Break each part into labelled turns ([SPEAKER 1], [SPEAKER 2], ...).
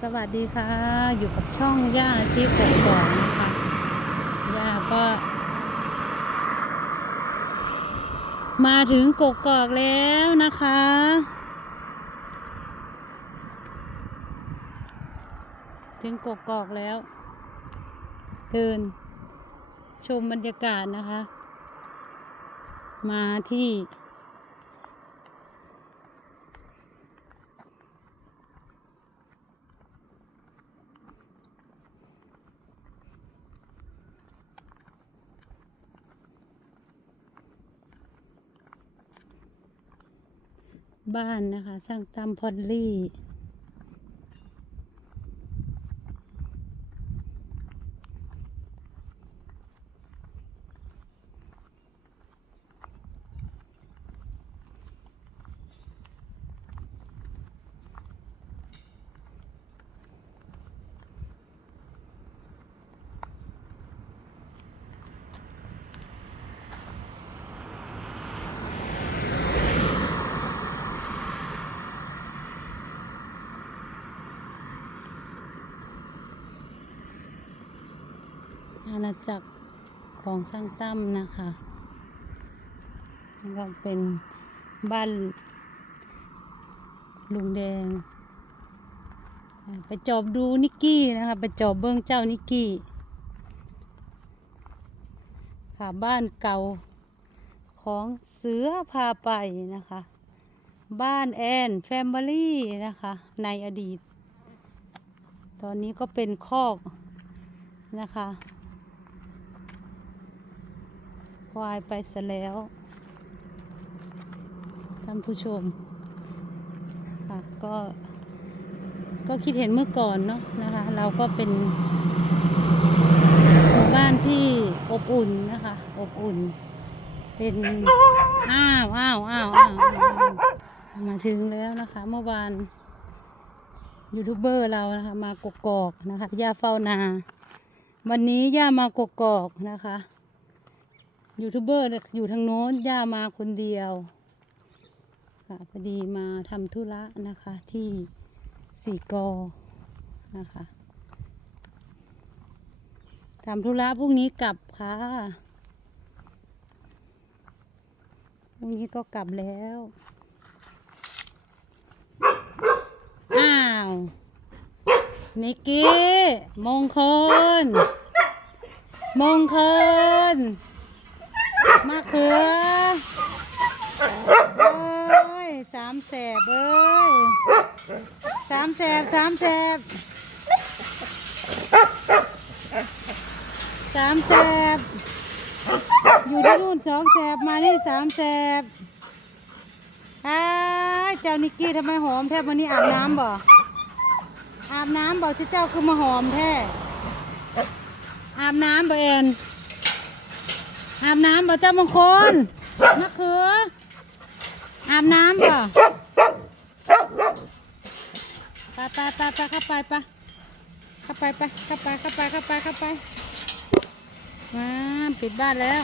[SPEAKER 1] สวัสดีค่ะ อยู่กับช่องย่าชีพกบองนะคะย่าก็ มาถึงกกอกแล้วนะคะ ถึงกกอกแล้วเดินชมบรรยากาศนะคะ มาที่ บ้านนะคะ ช่างตั้มพอลลี่ อาณาจักรของช่างตั้มนะคะแล้วก็เป็นบ้านลุงแดง ไปจอบดูนิกกี้นะคะ ไปจอบเบื้องเจ้านิกกี้ ค่ะบ้านเก่าของเสือพาไปนะคะ บ้านแอนแฟมิลี่นะคะ ในอดีต ตอนนี้ก็เป็นคอกนะคะ ควายไปซะแล้วท่านผู้ชมค่ะก็ก็คิดเห็นเมื่อก่อนเนาะนะคะ เราก็เป็นหมู่บ้านที่อบอุ่นนะคะ อบอุ่น เป็นอ้าวอ้าวอ้าวอ้าวมาถึงแล้วนะคะ เมื่อวานยูทูบเบอร์เรานะคะ มากกอกนะคะย่าเฝ้านา วันนี้ย่ามากกอกนะคะ ยูทูบเบอร์อยู่ทางโน้นย่ามาคนเดียว ค่ะพอดีมาทำธุระนะคะที่สี่กอนะคะทำธุระพรุ่งนี้กลับค่ะพรุ่งนี้ก็กลับแล้ว อ้าว นิกกี้ มงคล มงคล มะเขือเอ้ยสามแสบเอ้ยสามแสบสามแสบสามแสบอยู่ที่นู่นสองแสบมานี่สามแสบอ้าเจ้านิกกี้ทำไมหอมแทบวันนี้อาบน้ำบ่อาบน้ำบอกเจ้าคือมาหอมแท้อาบน้ำบ่เอ็น อาบน้ำบ่เจ้ามงคลมะเขืออาบน้ำบ่ไปไปไปไปเข้าไปไปเข้าไปไปเข้าไปเข้าไปเข้าไปเข้าไปมาปิดบ้านแล้ว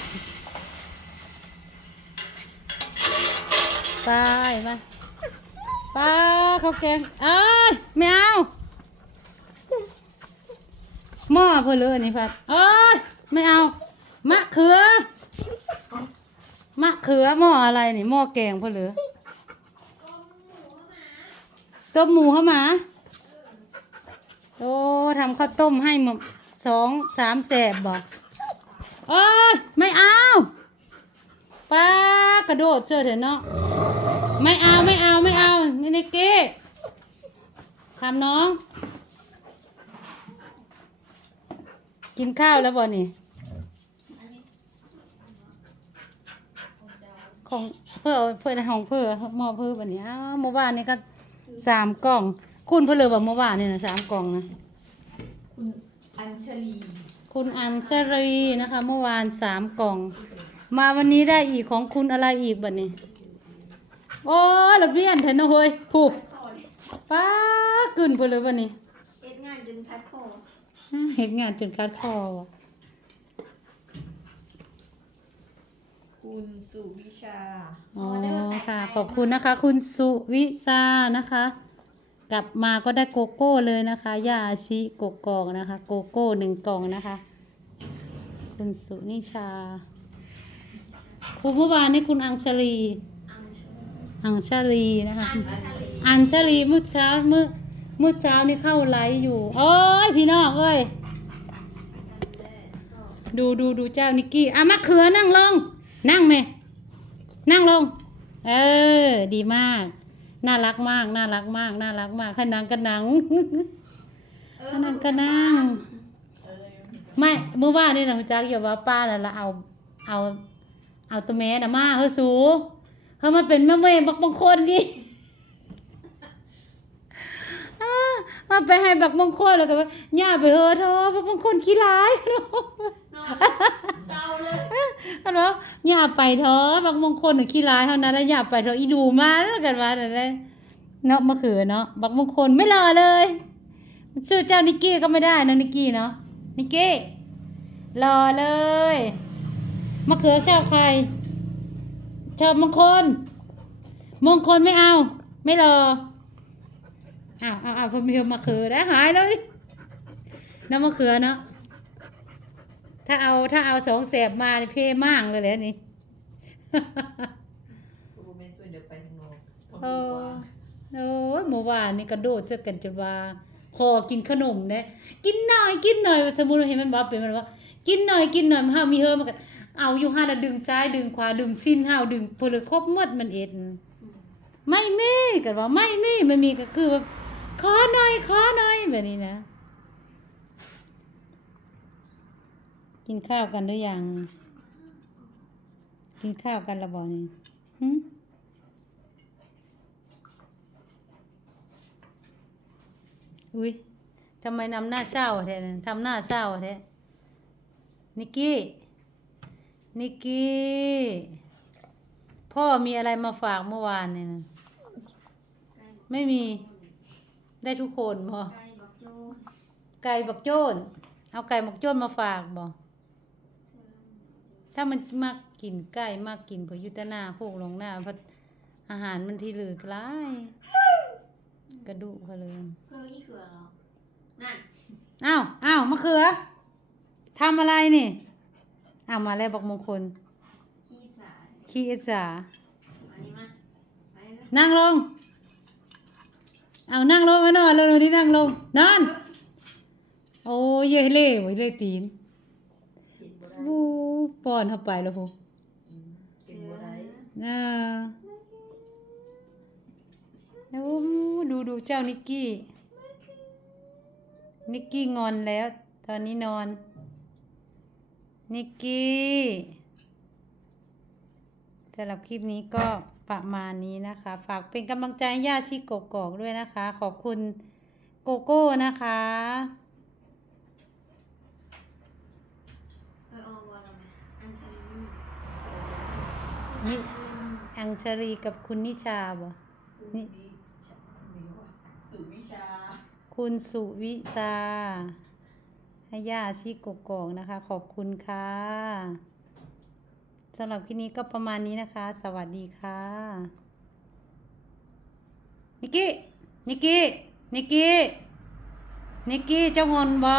[SPEAKER 1] ไปมาไปเขาวแกงเอ้ยไม่เอาหม้อเพนเลยนี่พัดเอ้ยไม่เอามะเขือ มะเขือหม้ออะไรนี่หม้อแกงเพนเหลือต้มหมูเข้ามา โอ้ทำข้าวต้มให้หมดสองสามแสบบอกเอ้ยไม่เอาป้ากระโดดเจอเถอะเนาะไม่เอาไม่เอาไม่เอานี่นิกกี้ทำน้อง กินข้าวแล้วบ่นี่ ของเพื่อเพื่อของเพื่อหมอเพื่อแบบนี้อ้าวเมื่อวานนี้ก็สามกล่อง คุณเพื่อเลยว่าเมื่อวานนี่นะสามกล่องนะ
[SPEAKER 2] คุณอัญชลี
[SPEAKER 1] คุณอัญชรีนะคะ เมื่อวานสามกล่อง มาวันนี้ได้อีกของคุณอะไรอีกบัดนี้โอ้ยหลับเรียนเถอะนะเฮ้ยผูกป้ากึ่นเพื่อเลยวันนี้
[SPEAKER 2] เอ็ดงานจนคัดคอ
[SPEAKER 1] อื้อเห็นงานจนกัดคอว่ะ
[SPEAKER 2] คุณสุวิชา
[SPEAKER 1] อ๋อค่ะ ขอบคุณนะคะ คุณสุวิชานะคะ กลับมาก็ได้โกโก้เลยนะคะย่าอาชิโกกอกนะคะ โกโก้หนึ่งกล่องนะคะ คุณสุนิชาครูเมื่อวานนี้คุณอัญชลี
[SPEAKER 2] อังชลี
[SPEAKER 1] อัญชลีนะคะ
[SPEAKER 2] อังชลี
[SPEAKER 1] อัญชลีเมื่อเช้าเมื่อเมื่อเช้านี่เข้าไลฟ์อยู่โอ้ยพี่น้องเอ้ย
[SPEAKER 2] กันแดดก็
[SPEAKER 1] ดูดูดูเจ้านิกกี้อะมะเขือนั่งลง นั่งไหมนั่งลง เออ ดีมาก น่ารักมาก น่ารักมาก น่ารักมากขนังกระหนัง
[SPEAKER 2] เอ
[SPEAKER 1] ขนังกระนังไม่เมื่อวานนี่นะคุณจักอย่าว่าป้าน่ะละเอาเอาเอาตัวแม่น่ะมาเฮ้ยสูเฮ้ยมาเป็นแม่เมย์บักบางคนดิ อ้า มาไปให้บักบางคนแล้วก็ว่าย่าไปเฮ้อะเธอบักบางคนขี้ร้าย
[SPEAKER 2] นอนเศร้าเลย
[SPEAKER 1] อันว่าอย่าไปเถอะบางมงคลหรือขี้ร้ายเท่านั้นแล้วอย่าไปเถอะอีดูมาแล้วกันว่าแต่เลยเนาะมะเขือเนาะบางมงคลไม่รอเลยชื่อเจ้านิกกี้ก็ไม่ได้นะนิกกี้เนาะนิกกี้รอเลยมะเขือชอบใคร ชอบมงคล มงคลไม่เอา ไม่รอ อ้าวอ้าวอ้าวเพิ่มเพิ่มมะเขือได้หายเลยน้ำมะเขือเนาะถ้าเอาถ้าเอาสองแสบมานี่เพมากเลยแหละนี่
[SPEAKER 2] กูไม่ช่วยเดี๋ยวไปทางโน้นทาง
[SPEAKER 1] โอ้
[SPEAKER 2] โน้นว่า
[SPEAKER 1] โอ้ยเมื่อวานนี่กระโดดเจอกันจนว่าคอกินขนมเนี่ยกินหน่อยกินหน่อยสมมุติว่าเห็นมันบอกเป็นมันว่า กินหน่อยกินหน่อยมันห้ามีเฮอมันก็เอาอยู่ห้าแล้วดึงซ้ายดึงขวาดึงสิ้นห้าวดึงเพลครบหมดมันเอ็ดไม่มีกันว่าไม่มีไม่มีก็คือแบบ ขอหน่อยขอหน่อยแบบนี้นะ กินข้าวกันหรือยัง กินข้าวกันและบ่นี่อุ้ยทำไมนำหน้าเศร้าแท้ทำหน้าเศร้าแท้นิกกี้ นิกกี้ พ่อมีอะไรมาฝากเมื่อวานเนี่ยนะไม่มี ได้ทุกคนพอ
[SPEAKER 2] ไก่บอกโจ
[SPEAKER 1] ไก่บักโจ้นเอาไก่บักโจ้นมาฝากบ่ถ้ามันมากกินไก่มากกินเพอยุตนาโคกลงหน้าเพราะอาหารมันที่เหลือกหลายกระดูกเขาเลย
[SPEAKER 2] เพื่อนี่คือเหรอนั่น
[SPEAKER 1] อ้าวอ้าวมะเขือทำอะไรนี่อ้าวมาแล้วบอกมงคล
[SPEAKER 2] ขี้สาย
[SPEAKER 1] ขี้เอจา
[SPEAKER 2] มานี่มาไปเลย
[SPEAKER 1] นั่งลง เอานั่งลงเอานอนลงที่นั่งลงนอน โอ้ยเย่เล่ไว้ยเล่ตีน
[SPEAKER 2] เห็นบ่ได้
[SPEAKER 1] วู้ป้อนเข้าไปแล้วพู
[SPEAKER 2] เห็นบ่ได้
[SPEAKER 1] อ่าโอ้ดูดูเจ้านิกกี้ นิกกี้งอนแล้ว ตอนนี้นอน นิกกี้สำหรับคลิปนี้ก็ ประมาณนี้นะคะ ฝากเป็นกำลังใจให้ย่าชิกกอกด้วยนะคะ ขอบคุณโกโก้นะคะ
[SPEAKER 2] เออเอาวอลไหมอัญชลี
[SPEAKER 1] นี่
[SPEAKER 2] อัญชลี
[SPEAKER 1] อังชรีกับคุณนิชาบ่
[SPEAKER 2] นี่สุวิชา
[SPEAKER 1] คุณสุวิชาให้ย่าชิกกอกนะคะ ขอบคุณค่ะ สำหรับคลิปนี้ก็ประมาณนี้นะคะ สวัสดีค่ะ นิกกี้ นิกกี้ นิกกี้ นิกกี้เจ้างอนบ่